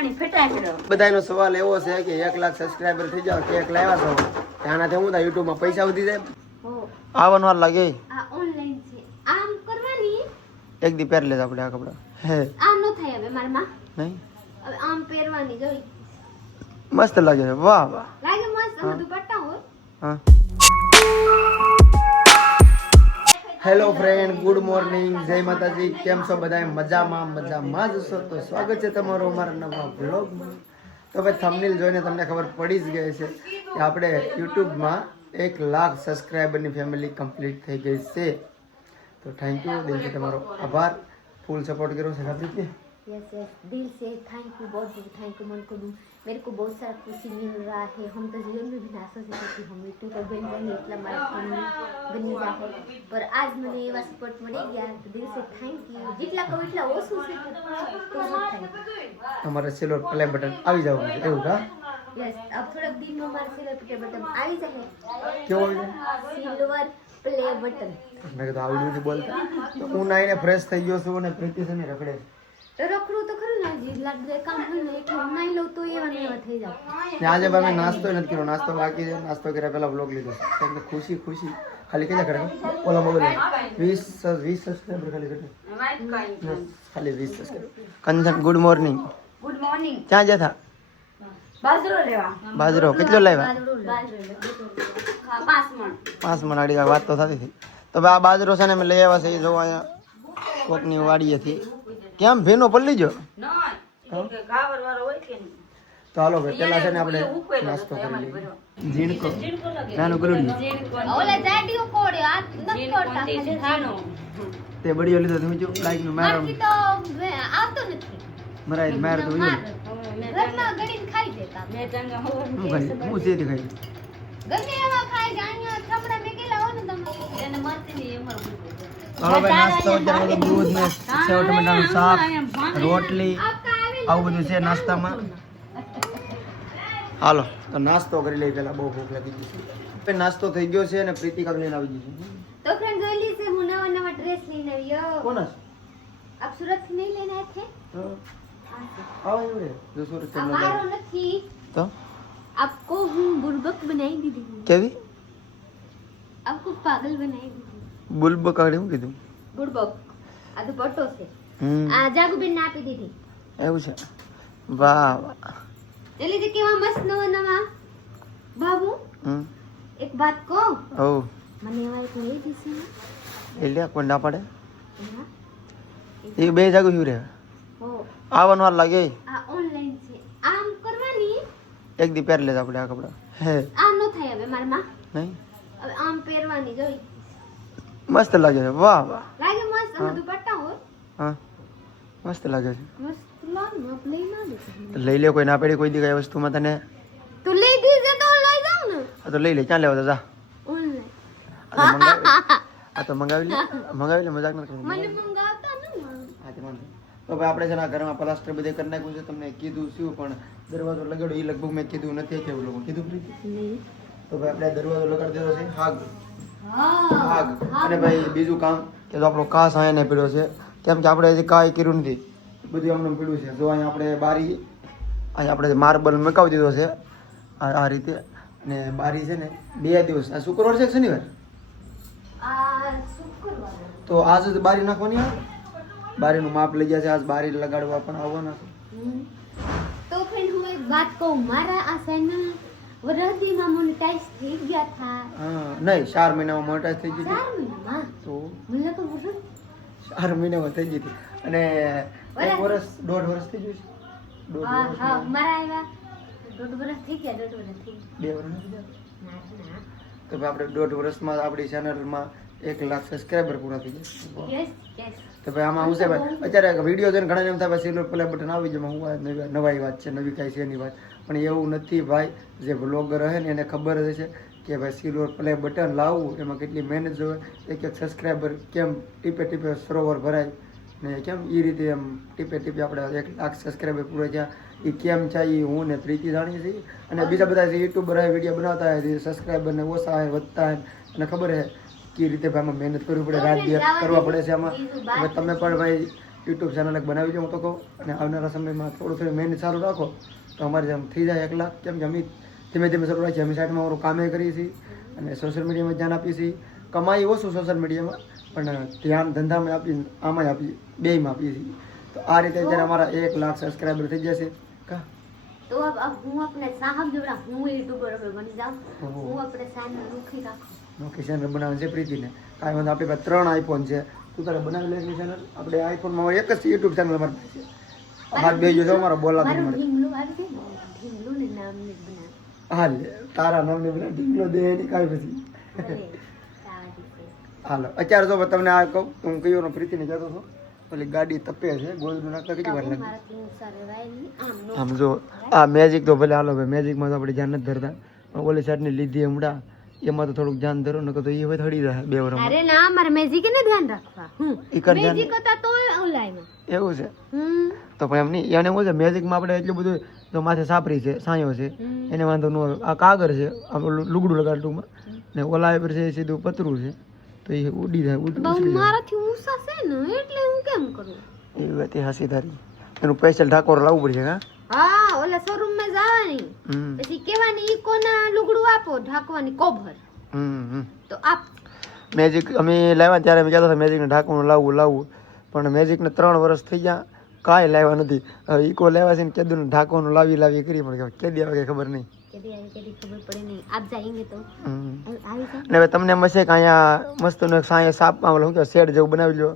બધાનો સવાલ એવો છે કે 1 લાખ સબસ્ક્રાઇબર થઈ જાવ કેક લાવ્યા છો આનાથી હું થાય YouTube માં પૈસા વધી જાય આવવાનું વાર લાગે આ ઓનલાઈન છે આમ કરવાની એક દી પહેર લેતા આપણે આ કપડા હે આમ નો થાય હવે મારમાં નહીં હવે આમ પહેરવાની જોઈ મસ્ત લાગે છે વાહ વાહ લાગે મસ્ત અને દુપટ્ટા હોય હા હેલો ફ્રેન્ડ ગુડ મોર્નિંગ જય માતાજી કેમ છો બધા મજામાં જ છો તો સ્વાગત છે તમારું અમારા નવા બ્લોગમાં તો ભાઈ થંબનેલ જોઈને તમને ખબર પડી જ ગઈ છે કે આપણે યુટ્યુબમાં 1 લાખ સબસ્ક્રાઈબરની ફેમિલી કમ્પ્લીટ થઈ ગઈ છે તો થેન્ક યુ દિલથી તમારો આભાર ફૂલ સपोर्ट करो से खातिर के यस यस दिल से थैंक यू बहुत थैंक यू मन को मेरे को बहुत सारा खुशी मिल रहा है हम तो जीवन में भी ना सोचे थे कि हम यूट्यूबर बन जाएंगे इतना हमारा फैमिली बनी जाए पर आज मैंने ये सपोर्ट मिल गया तो दिल से थैंक यू जितना को इतना ओसो से तो थैंक हमारा सिल्वर प्ले बटन આવી જાવ એવું કા यस अब थोड़ा दिन में हमारा सिल्वर प्ले बटन આવી जाए કેવો હોય सिल्वर प्ले बटन મેં કીધું આવડું નથી બોલતા તો હું નાઈને ફ્રેશ થઈ ગયો છું અને પ્રીતિ છે ને રખડે રખડું તો ખરું ને જે લાગે કામ હોય ને એટલે હું નાઈ લઉં તો એવા ને એવા થઈ જાવ ને આજે અમે નાસ્તો નથી કર્યો નાસ્તો બાકી છે નાસ્તો કર્યા પહેલા વ્લોગ લીધો કેમ કે ખુશી ખાલી કેટલા કરે ઓલા મોબાઈલ 20 સબસ્ક્રાઇબર ખાલી કરે ખાલી 20 સબસ્ક્રાઇબર કંચન ગુડ મોર્નિંગ ક્યાં જતા બાજરો કેટલો લાવ્યા 5 મણ આડી વાત તો થતી હતી તો ભાઈ આ બાજરો છે ને મેં લઈ આવ્યા છે એ જો અહીંયા કોકની વાડીએથી કેમ ભેનો પલ્લી જો તો હાલો ભાઈ પેલા છે ને આપણે નાસ્તો કરી લઈએ ઝીણકો નાનું ગલુડિયું ઓલે જાડીઓ કોડે આ નથી કોડતા ખાનો તે બડીઓ લીધો તમે જો લાઈક નું મારો બાકી તો આવતો નથી મરાય માર તો ઘરમાં ગળીને ખાઈ દેતા હું સીધી ખાઈ ગમે એવા ખાઈ જાણ્યો થમડા મે કેલા હો ને તમે એને મરતી ની એમર હવે ભાઈ નાસ્તો અત્યારે દૂધ ને સેવ ટમેટાનું શાક રોટલી આવું બધું છે નાસ્તામાં હાલો તો નાસ્તો કરી લઈ પેલા બહુ ભૂખ લાગી ગઈ છે નાસ્તો થઈ ગયો છે અને પ્રીતિ કાક લઈને આવી ગઈ છે तो फ्रेंड जोई ली से હું નવા ડ્રેસ લઈને આવ્યો કોણ આપ સુરત થી નહીં લેના થે આવો રે જો સુરત થી અમારો નથી તો आपको હું बुर्बक बनाई दीदी કેવી आपको पागल बनाई दीदी બુલબ કાઢી હું કીધું बुर्बक આ તો પટો છે આ જાગુબેન ને આપી દીધી એવું છે વાહ વાહ એટલે જે કેવા મસ્ત નવા બાબુ એક વાત કહો ઓ મને એવા એક લઈ દીધી એટલે કોણ ના પડે એ બે જાગું છું રે હો આવવાનું વાર લાગે આ ઓનલાઈન છે આમ કરવાની એક દી પહેર લેતા આપણે આ કપડા હે આમ નો થાય હવે મારમાં નહીં હવે આમ પહેરવાની જોઈ મસ્ત લાગે છે વાહ વાહ લાગે મસ્ત અને દુપટ્ટા હોય હા મસ્ત લાગે છે મસ્ત લાગ ન લઈ ના દે લઈ લે કોઈ ના પડી કોઈ દી કઈ વસ્તુમાં તને તું લઈ દીજે તો લઈ જાવ ને આ તો લઈ લે ક્યાં લેવા જા ઓનલાઈન આ તો મંગાવી લે મજાક ન કરું મને મંગાવતા ન હા તે વાંધો તો ભાઈ આપણે છે ને ઘરમાં પ્લાસ્ટર બધે કરી નાખ્યું છે તમને કીધું શું પણ દરવાજો લગાડ્યો એ લગભગ મેં કીધું નથી કેવું લોકો કીધું પ્રીતિ તો ભાઈ આપણે દરવાજો લગાડી દીધો છે હાગ અને ભાઈ બીજું કામ કે તો આપણો કાસ અહીંયા પડ્યો છે કેમ કે આપણે હજી કાંઈ કર્યું નથી બધું એમનું પડ્યું છે જો અહીંયા આપણે બારી અહીંયા આપણે માર્બલ મકાવી દીધો છે આ રીતે અને બારી છે ને 2 દિવસ આ શુક્રવાર છે કે શનિવાર આ શુક્રવાર તો આજ જ બારી નાખવાની આવે બારીનું માપ લઈ ગયા છે આજ બારી લગાડવા પણ આવવાના છે તો ફ્રેન્ડ હું એક વાત કહું મારા આ ચેનલ વરદીમાં મોનેટાઇઝ થઈ ગયા था હા નહીં 4 મહિનામાં મોનેટાઇઝ થઈ ગઈ 4 મહિનામાં તો મને તો વરદ 4 મહિનામાં થઈ ગઈ અને 1 વર્ષ 1.5 વર્ષ થઈ ગયું છે હા મારા આવ્યા 1.5 વર્ષ થઈ ગયા 1.5 વર્ષ થઈ 2 વર્ષ નથી થયા ના તો આપણે 1.5 વર્ષમાં આપણી ચેનલમાં 1 લાખ સબસ્ક્રાઇબર પૂરા થઈ ગયા યસ યસ તો ભાઈ આમાં હું છે ભાઈ અત્યારે વિડીયો જોઈને ઘણા એમ થાય ભાઈ સિલ્વર પ્લે બટન આવી જાય હું નવાઈ વાત છે નવી કાંઈ છે એની વાત પણ એવું નથી ભાઈ જે બ્લોગર હે ને એને ખબર જ છે કે ભાઈ સિલ્વર પ્લે બટન લાવવું એમાં કેટલી મહેનત જોઈએ એક સબસ્ક્રાઈબર કેમ ટીપે સરોવર ભરાય ને કેમ એ રીતે એમ ટીપે આપણે 1 લાખ સબસ્ક્રાઈબર પૂરા થયા એ કેમ છે એ હું ને પ્રીતિ જાણીએ છીએ અને બીજા બધા જે યુટ્યુબર વિડીયો બનાવતા હોય સબસ્ક્રાઈબરને ઓછા હોય વધતા હોય અને ખબર છે કે રીતે ભાઈ આમાં મહેનત કરવી પડે રાત દિવસ કરવા પડે છે આમાં હવે તમે પણ ભાઈ યુટ્યુબ ચેનલ એક બનાવી દઉં હું તો કહું, અને આવનારા સમયમાં થોડું મહેનત સારું રાખો તો અમારે જેમ થઈ જાય 1 લાખ. કેમ કે અમે ધીમે ધીમે શરૂ રાખીએ, અમે સાઈડમાં અમારું કામે કરીએ છીએ અને સોશિયલ મીડિયામાં ધ્યાન આપીએ છીએ. કમાઈ ઓછું સોશિયલ મીડિયામાં, પણ ધ્યાન ધંધામાં આપીએ, આમાં આપીએ, બેયમાં આપીએ છીએ. તો આ રીતે જ્યારે અમારા 1 લાખ સબસ્ક્રાઈબર થઈ જશે કા तो अब હું अपने साहब जोड़ा હું यूट्यूबर बनी जाऊं, હું अपने चैनल मुखी રાખું. નોકી ચેનલ બનાવે છે પ્રીતિને. કાંઈ વાંધો, આપણી પાસે 3 આઈફોન છે. તું તારે બનાવી લે ચેનલ. આપણે આઈફોનમાં એક જ યુટ્યુબ ચેનલ અમારી પાસે છે. હાથ બે જો અમારો બોલા તો મળે. ઢીંગલું આવી ગયું, ઢીંગલું ને નામ ને બના. હાલ તારા નામની બના ઢીંગલો દે એની કાંઈ પછી. હાલો અત્યારે જો તમને આ કહું તો હું કયો પ્રીતિને કહેતો હતો, ઓલી ગાડી તપે છે, ગોળનું નાખતા કેટલી વાર લાગે. આમ જો આ મેજિક તો ભલે હાલો ભાઈ, મેજિકમાં તો આપણે ધ્યાન નથી ધરતા, પણ ઓલી સાઈડની લીધી હમણાં એમાં તો થોડુંક ધ્યાન ધરો, નકર તો એ હોય થડી જાય 2 વર્ષમાં. અરે ના, મારે મેજિક ને ધ્યાન રાખવા. મેજિક હતા તો ઓલાઈમાં એવું છે. તો પણ એમ નહીં, એને શું છે મેજિકમાં આપણે એટલું બધું, જો માથે સાપરી છે, સાયો છે, એને વાંધો ન આવે. આ કાગળ છે, આમ લુગડું લગાડટુંમાં, ને ઓલા પર છે સીધું પતરું છે, તો એ ઉડી જાય. મારાથી ઊંચા છે ને એટલે હું કેમ કરું? એ વાત એ હસી તારી. એનું સ્પેશિયલ ઢાકોર લાવવું પડશે. હા, ઓલા શોરૂમ માં જવાની, પછી કેવાની ઈ કોના લુગડું આપો ઢાકવાની કોભર. તો આપ મેજિક અમે લાવ્યા ત્યારે અમે કહેતા હતા મેજિકને ઢાંકવાનું લાવવું, પણ મેજિકને 3 વર્ષ થઈ ગયા, કાંઈ લાવ્યા નથી. હવે ઈકો લાવ્યા છે ને કેદું ઢાંકવાનું લાવી કરી, પણ કેદી આવે ખબર નહીં. ને હવે તમને એમ હશે કે અહીંયા મસ્તનું એક સાંયે સાપમાં શું કહેવાય શેડ જેવું બનાવી લો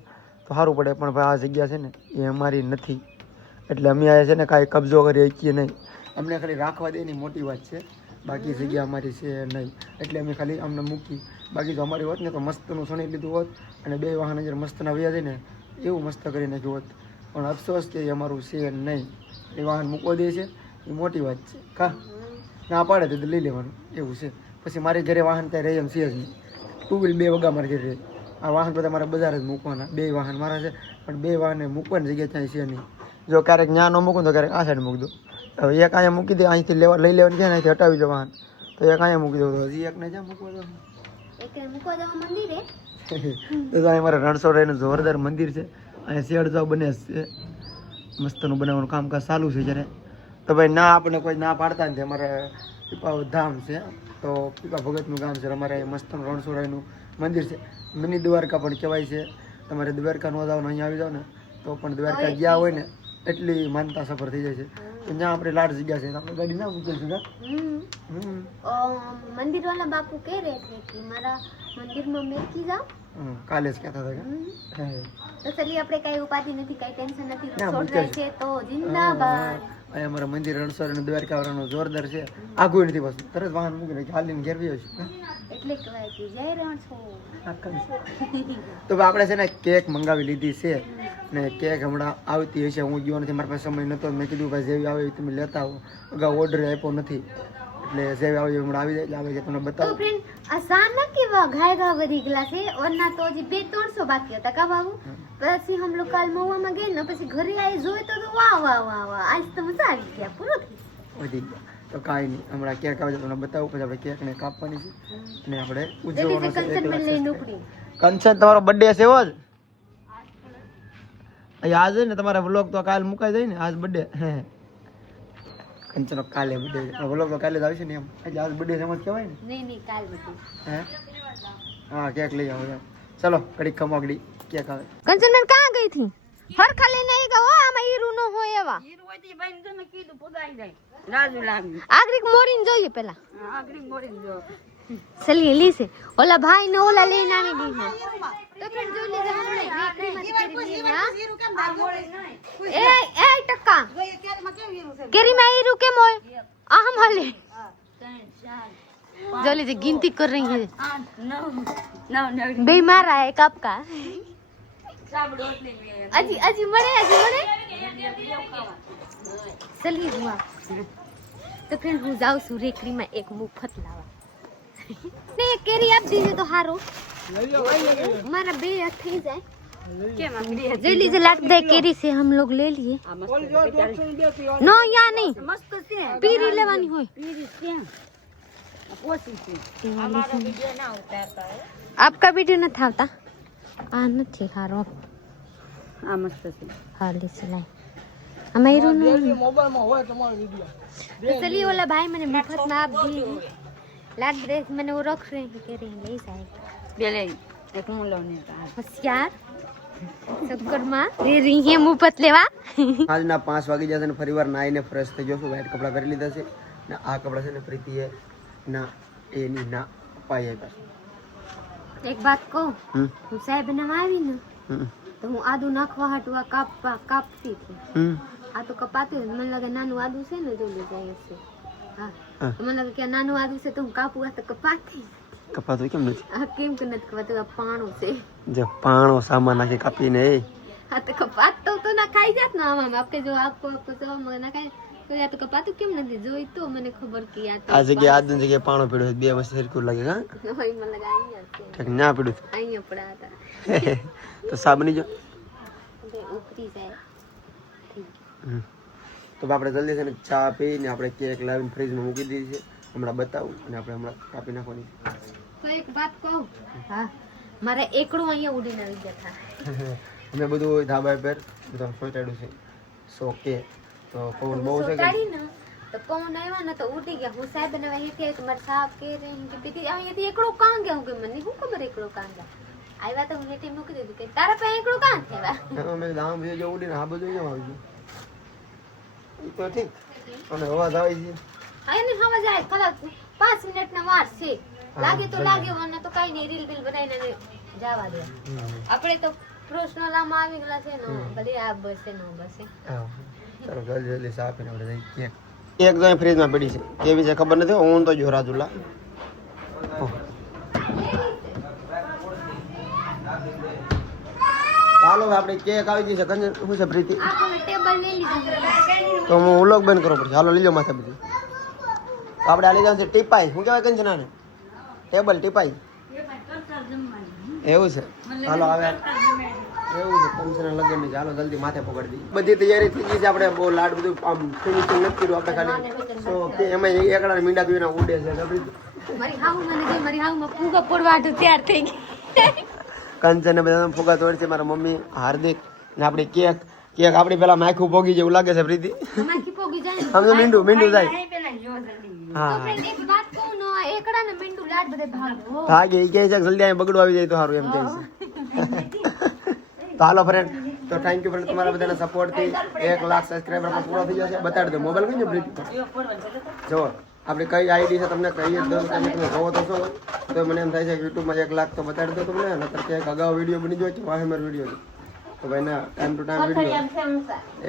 તો સારું પડે, પણ ભાઈ આ જગ્યા છે ને એ અમારી નથી, એટલે અમે આ છે ને કાંઈ કબજો કરી શકીએ નહીં. અમને ખાલી રાખવા દે એની મોટી વાત છે, બાકી જગ્યા અમારી છે નહીં, એટલે અમે ખાલી અમને મૂકી. બાકી જો અમારી હોત ને તો મસ્તનું સણી લીધું હોત અને 2 વાહન જ્યારે મસ્તના વ્યા ને એવું મસ્ત કરી નાખ્યું હોત, પણ અફસોસ કે અમારું છે નહીં. એ વાહન મૂકવા દે છે એ મોટી વાત છે. કા ના પાડે તો લઈ લેવાનું એવું છે. પછી મારી ઘરે વાહન ત્યાં રહે એમ છે જ નહીં. 2 વ્હીલ 2 વગા મારી ઘરે રહે. આ વાહન બધા મારા બજાર જ મૂકવાના, 2 વાહન મારા છે, પણ 2 વાહને મૂકવાની જગ્યા ત્યાં છે નહીં. જો ક્યારેક ત્યાં ન મૂકું તો ક્યારેક આ સાઈડ મૂકી દઉં. હવે એક અહીંયા મૂકી દે, અહીંથી લઈ લેવાની છે ને, અહીંથી હટાવી દો વાહન, તો એક અહીંયા મૂકી દઉં, તો હજી એકને જ્યાં મૂકવા દો. તો અહીંયા મારા રણછોડરાયનું જોરદાર મંદિર છે. અહીંયા શેડ તો બને છે, મસ્તનું બનાવવાનું કામકાજ ચાલુ છે જ્યારે. તો ભાઈ ના આપણે કોઈ ના પાડતા નથી. અમારે પીપા ધામ છે, તો પીપા ભગતનું ગામ છે, અમારે મસ્તનું રણછોડરાયનું મંદિર છે. મિની દ્વારકા પણ કહેવાય છે. તમારે દ્વારકા ન જાવ ને અહીંયા આવી જાવ ને તો પણ દ્વારકા ગયા હોય ને એટલી માનતા સફર થઈ જાય છે. ત્યાં આપણે લાડ જગ્યા છે, આપણે ગાડી ના મૂકી છે. મંદિર વાળા બાપુ કહે રહે છે કે મારા મંદિરમાં મેકી જાઓ. કાલે જ કહેતા હતા. તો ચલી આપણે કઈ ઉપાધિ નથી, કઈ ટેન્શન નથી, છોડરાય છે તો જિંદાબાદ. અહીંયા અમારા મંદિર રણછોડ દ્વારકા વાળાનું જોરદાર છે. આઘું નથી બસ, તરત વાહન મૂકીને હાલીને ઘેર બી આવશે. એટલે કહેવાય કે જય રણછોડ. તો આપણે છે ને કેક મંગાવી લીધી છે ને કેક હમણાં આવતી હશે. હું ગયો નથી, મારી પાસે સમય નહોતો. મેં કીધું ભાઈ જેવી આવે તમે લેતા આવો, અગાઉ ઓર્ડર આપ્યો નથી, એટલે જેવી આવે હમણાં આવી જાય આવે છે તમને બતાવો. તો ફ્રેન્ડ અચાनक કેવા ઘાય વધી ગયેલા છે, ઓરના તો હજી 200-300 બાકી હતા કા બાબુ. પછી હમ લોગ કાલ મહુવામાં ગਏ ને પછી ઘરે આવી જોઈ તો વાહ વાહ વાહ વાહ, આજ તો મજા આવી ગયા, પૂરો થઈ વધી ગયા. તો કાંઈ નહીં, હમણાં કેક આવે છે તમને બતાવું, પછી આપણે કેકને કાપવાની છે અને આપણે ઉજવવાનો છે. કંચન તમારો બર્થડે છે એવો જ આજ ને તમારા વ્લોગ તો કાલ મુકાઈ જાય ને, આજ બર્થડે કંચનો કાલે બર્થડે, વ્લોગ તો કાલે જ આવશે ને એમ, એટલે આજ બર્થડે સમજ કહેવાય ને. નહીં કાલ બર્થડે. હે હા કેક લઈ આવો એમ. ચલો કડીક ખમાગડી કેક આવે. કંચન બેન કहाँ गई थी? हर खाली नहीं गो आमा हीरू નો હોય એવા હીरू હોય તી બેન તમે કીધું પોદાઈ જાય રાજુ લાગી આગરીક મોરીન જોઈએ પેલા આગરીક મોરીન જો ચલી લી છે ઓલા ભાઈ ને ઓલા લઈને આવી ગઈ છે. તો ફ્રેન્ડ જોઈ લેજો આપણે બેકરી માં હીरू કેમ મોરી નહીં એ ટકા કેરી માં हीरू કેમ હોય આ હમ હલે जो लीजिए गिनती कर रही है 8 9 2 मारा है कप का अजी अजी मरे चलिए हुआ तो फ्रेंड હું જાઉં છું રેકડીમાં એક મુફત લાવવા ને કેરી આપ દીજે તો હારો મારા બે થઈ જાય जे लीजिए लगता है केरी से हम लोग ले लिए नो यहाँ नहीं पीरी लेवानी हो आपका वीडियो न था आ नहीं हारो આ મસ્ત છે हाँ ले सिलाई हमारे મોબાઈલ માં હોય તમારો વિડિયો तो चलिए वाला भाई मैंने मुफ्त में आप दी लाख ड्रेस मैंने वो रख रहे हैं कह रहे हैं ले जाए બે લઈ એક હું લઉં ને होशियार शक्कर माँ दे रही है मुफ्त लेवा આજના 5 વાગી જશે ને ફરીવાર નાઈને ફ્રેશ થઈ જશું વ્હાઈટ કપડા પહેરી લીધા છે ને આ કપડા છે ને પ્રીતિએ ના એની ના પાયે પાસે एक बात कहूँ હમ હું ચાય બનાવવા આવી ને હમ તો હું આદુ નાખવા હાટવા કાપતી હતી હમ આ તો કપાતું હોય. મને લાગે નાનું આદુ છે ને તો લઈ જાય છે હા હા. તો મને લાગે કે નાનું આદુ છે તો હું કાપું આ તો કપાતી કપાતું કેમ નથી આ કેમ કે નથી કપાતું આ પાણું છે જે પાણો સામાન નાખી કાપીને એ આ તો કપાત તો ના ખાઈ જાત ને આમાં આપણે જો આપકો તો ના ખાઈ તો આ તો કપાતું કેમ નથી જોઈ તો મને ખબર કે આ તો આ જગ્યાએ આજની જગ્યાએ પાણો પડ્યો છે બે વસ્તુ સરખું લાગે હા હોય મને લાગે અહીંયા છે ઠીક ના પડ્યું અહીંયા પડા હતા તો સાબની જો એટલે ઉતરી જાય હમ. તો આપણે જલ્દી છે ને ચા પીને આપણે કેક લાવીને ફ્રીજમાં મૂકી દીધી છે હમણાં બતાવું અને આપણે હમણાં કાપી નાખવાની તો એક વાત કહું હા મારે એકડું અહીંયા ઉડીને આવી જતા અમે બધું ધાબા પર બધા સોટાડ્યું છે સો કે તો પવન બહુ છે કે સોટાડી ને તો પવન આવ્યો ને તો ઉડી ગયા હું સાહેબ બનાવવા અહીંયાથી આવી તો મારા સાહેબ કે રહે કે પીતી અહીંયાથી એકડો કાં ગયા હું કે મને શું ખબર એકડો કાં ગયા આવ્યા તો હું નેટી મૂકી દીધું કે તારા પાસે એકડો કાં થયા અમે ધામ બીજો જો ઉડીને આ બધું કેમ આવી ગયું ઈ તો ઠીક અને અવાજ આવે છે એને હવા જાય કલાક 5 મિનિટના વાર છે લાગે તો લાગે અને તો કઈ નહીં રીલ બિલ બનાવીને જવા દે આપણે તો પ્રશ્નોલામાં આવી ગયેલા છે ને ભલે આ બસે નો બસે હા ચાલો જલ્દી જલ્દી ચા પીને આપણે જઈએ કેક એક જાય ફ્રીજમાં પડી છે કેવી છે ખબર નથી હું તો જો રાજુલા ચાલો આપણે કેક આવી ગઈ છે કંજન શું છે પ્રીતિ આ ટેબલ લઈ લીધું તો હું ઉલોક બંધ કરવો પડશે હાલો લીજો માથે બધી આપણે આ લીધા છે ટીપાઈ શું કહેવાય કંજનાને ટેબલ ટીપાઈ એવું છે હાલો હવે એવું છે કંજના લગન ની હાલો જલ્દી માથે પકડી દઈએ બધી તૈયારી થઈ ગઈ છે આપણે બહુ લાડ બધું આમ ફિનિશિંગ નથી કર્યું આપણે ખાલી સો કે એમાં એકડા મીંડા પીવાના ઉડે છે મારી હાઉ મને કે મારી હાઉ માં ફૂગા પડવાટો તૈયાર થઈ ગઈ કંચન ને બધા ફુગા તોડ છે મારા મમ્મી હાર્દિક ને આપણી કેક કેક આપણી પેલા માખું ભોગી જેવું લાગે છે પ્રીતિ માખી પોગી જાય ને સમજો મીંડું મીંડું જાય તો હા friend એક વાત કહું ને એકડા ને મીંડું લાડ બધે ભાગો ભાગે એ કહે છે કે જલ્દી અહીં બગડું આવી જાય તો સારું એમ કહે છે તો હાલો ફ્રેન્ડ તો થેન્ક યુ ફ્રેન્ડ તમારા બધાના સપોર્ટથી 1 લાખ સબસ્ક્રાઈબર પણ પૂરા થઈ જશે બતાડી દો મોબાઈલ કઈ પ્રીતિ જો આપણે કઈ આઈડી છે તમને કહીએ જ દઉં તમે જોવો તો છો તો મને એમ થાય છે કે યુટ્યુબમાં 1 લાખ તો બતાડી દો તમને નકર ક્યાંક અગાઉ વિડીયો બની જાય છે વાહે મારો વિડીયો છે તો ભાઈ ના time to time video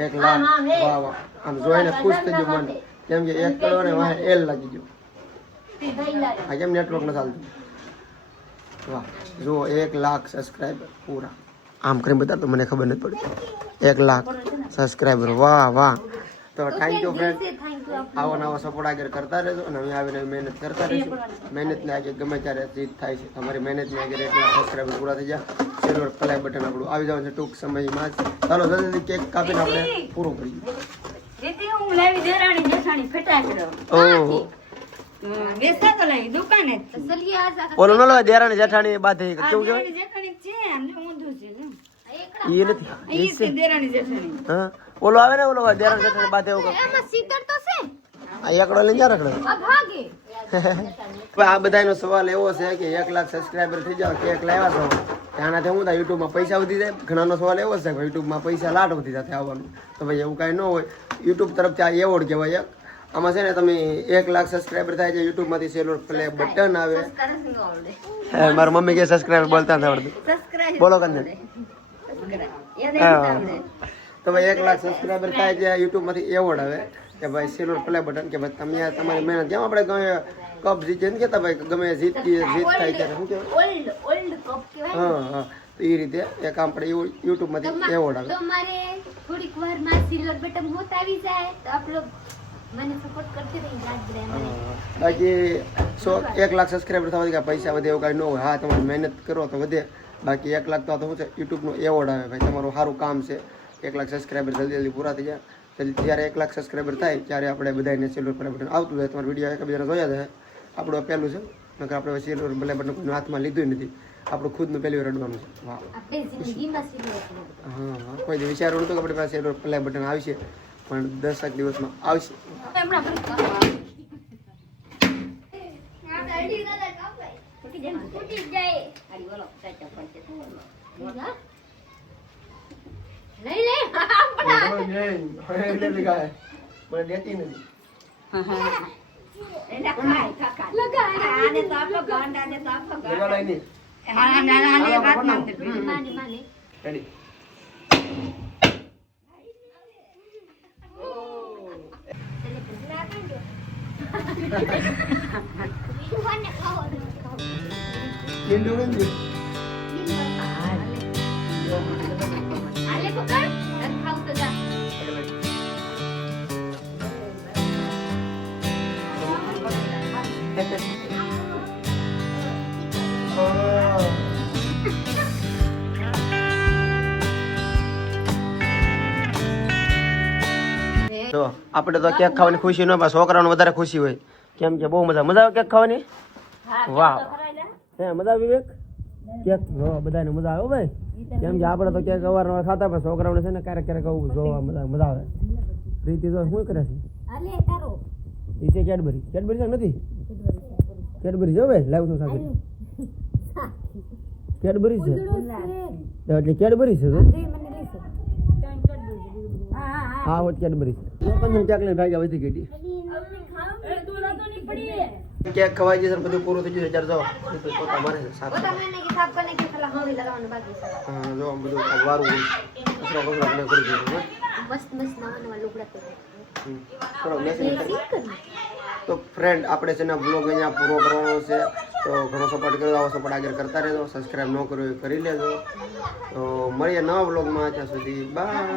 1 lakh વાહ વાહ આમ જોઈને ખુશ થઈ ગયું મન કેમ કે 1 કરોડ ને વાહે એલ લાગી ગયો આ કેમ નેટવર્ક ન ચાલતું વાહ જો 1 લાખ સબસ્ક્રાઈબર પૂરા આમ કરીને બતા તો મને ખબર નથી પડી 1 લાખ સબસ્ક્રાઈબર વાહ વાહ તો થેન્ક યુ ફ્રેન્ડ આવો નવો સપોર્ટ આગળ કરતા રહેજો અને અમે આવીને મહેનત કરતા રહીશું મહેનતને આગળ ગમે ત્યારે જીત થાય છે તમારી મહેનતને આગળ એટલા સબસ્ક્રાઈબર પૂરા થઈ જાય સિલ્વર પ્લે બટન આપણું આવી જવાનું છે ટૂંક સમયમાં જ ચાલો જલ્દી કેક કાપીને આપણે પૂરું કરીએ રીતિ હું લાવી દેરાણી જેઠાણી ફટાકડો ઓહો બેસા તો લાવી દુકાને તો ચલીએ આજ ઓલો ન લો દેરાણી જેઠાણી બાધે કેવું કહેવાય જેઠાણી છે આમ જો ઊંધું છે જો એકડા એ નથી ઈ છે દેરાણી જેઠાણી હા ઓલો આવે ને ઓલો દેરાણી જેઠાણી બાધે એવું એમાં સીધર તો છે આ એકડો લઈને જા રખડે આ ભાગે આ બધાનો સવાલ એવો છે કે 1 લાખ સબસ્ક્રાઈબર થઈ જાવ કેક લાવ્યા છો ત્યાંનાથી હું થાય યુટ્યુબમાં પૈસા વધી જાય ઘણાનો સવાલ એવો છે કે યુટ્યુબમાં પૈસા લાટ વધી જાય આવવાનું તો ભાઈ એવું કાંઈ ન હોય યુટ્યુબ તરફથી આ એવોર્ડ કહેવાય એક આમાં છે ને તમે 1 લાખ સબસ્ક્રાઈબર થાય છે યુટ્યુબમાંથી સિલ્વર પ્લે બટન આવે મારા મમ્મી કે સબસ્ક્રાઈબર બોલતા નથી આવડતું બોલો કંજન તો ભાઈ 1 લાખ સબસ્ક્રાઈબર થાય છે યુટ્યુબમાંથી એવોર્ડ આવે કે ભાઈ સિલ્વર પ્લે બટન કે ભાઈ તમે તમારી મહેનત જેમ આપણે કપ જીતે ને કહેતા ભાઈ ગમે જીત થાય ત્યારે શું કહેવાય ઓલ્ડ કપ કહેવાય હા હા તો એ રીતે એક આપણે યુટ્યુબમાંથી એવોર્ડ આવે તો મારે થોડીક વાર માં સિલ્વર બટન હોત આવી જાય તો આપ લોગ મને સપોર્ટ કરતી રહી યાદ રહે મને બાકી 1 લાખ સબસ્ક્રાઈબર થવાથી કાંઈ પૈસા વધે એવું કાંઈ ન હોય હા તમારે મહેનત કરો તો વધે બાકી 1 લાખ તો આ તો શું છે યુટ્યુબનો એવોર્ડ આવે ભાઈ તમારું સારું કામ છે 1 લાખ સબસ્ક્રાઈબર જલ્દી જલ્દી પૂરા થઈ જાય જ્યારે 1 લાખ સબસ્ક્રાઈબર થાય ત્યારે આપણે બધાને સિલ્વર પ્લે બટન આવતું જાય તમારા વિડીયો એકબીજાને જોયા જાય આપણું પહેલું છે નકર આપણે સિલ્વર પ્લે બટન કોઈના હાથમાં લીધું નથી આપણું ખુદનું પહેલી વાર રડવાનું છે. વાહ. આપણે જિંદગીમાં સિલ્વર હા હા કોઈ દી વિચાર્યું નહોતું કે આપણી પાસે સિલ્વર પ્લે બટન આવશે, પણ 10 દિવસમાં આવશે. હમણાં તૂટી જાય. આડી બોલો, ચાચા પડશે. લઈ લે મને દેતી નથી. એટલે ખાય, કાકા. આને તો આપણો ગાંડ, આને તો આપણો ગાંડ. લગાડાય નહીં. હા, ના, ના, વાત ના કરતી. માને માને રેડી. લીંડું નથી. આલે પકડ અને ખાવ તો જા તો આપણે તો કેક ખાવાની ખુશી ન હોય, છોકરાઓને વધારે ખુશી હોય. કેમ કે બહુ મજા આવે કેક ખાવાની. વાહ હે મજા આવી વિવેક? કેક જોવા બધાને મજા આવે હો ભાઈ. કેમ કે આપણે તો કેક અવારનવાર ખાતા, પણ છોકરાઓને છે ને ક્યારેક ક્યારેક આવું જોવા મજા આવે. પ્રીતિ તો શું કરે છે? આલે તારો એ છે કેડબરી. કેડબરી છે નથી? કેડબરી છે ભાઈ, લાવ છું સાથે. કેડબરી છે એટલે કેડબરી છે. હા હોત કેડબરી છે. કેક લઈને ભાગ્યા વધી ગઈ. કેક ખવાઈ જશે, બધું પૂરું થઈ જશે. ચાર જાઓ પોતા મારે છે સાફ. પોતા મને કે સાફ કરને કે પેલા હળી લગાવવાનું બાકી છે. હા જો બધું વારું કચરો કચરો આપણે કરી દીધું. મસ્ત મસ્ત નવા નવા લુગડા પહેરે થોડો મેસેજ તો ફ્રેન્ડ આપણે છે ને બ્લોગ અહીંયા પૂરો કરવાનો છે. તો ઘણો સપોર્ટ કર્યો, આવો સપોર્ટ આગળ કરતા રહેજો. સબસ્ક્રાઈબ ન કર્યો એ કરી લેજો. તો મળીએ નવા બ્લોગમાં. ત્યાં સુધી બાય.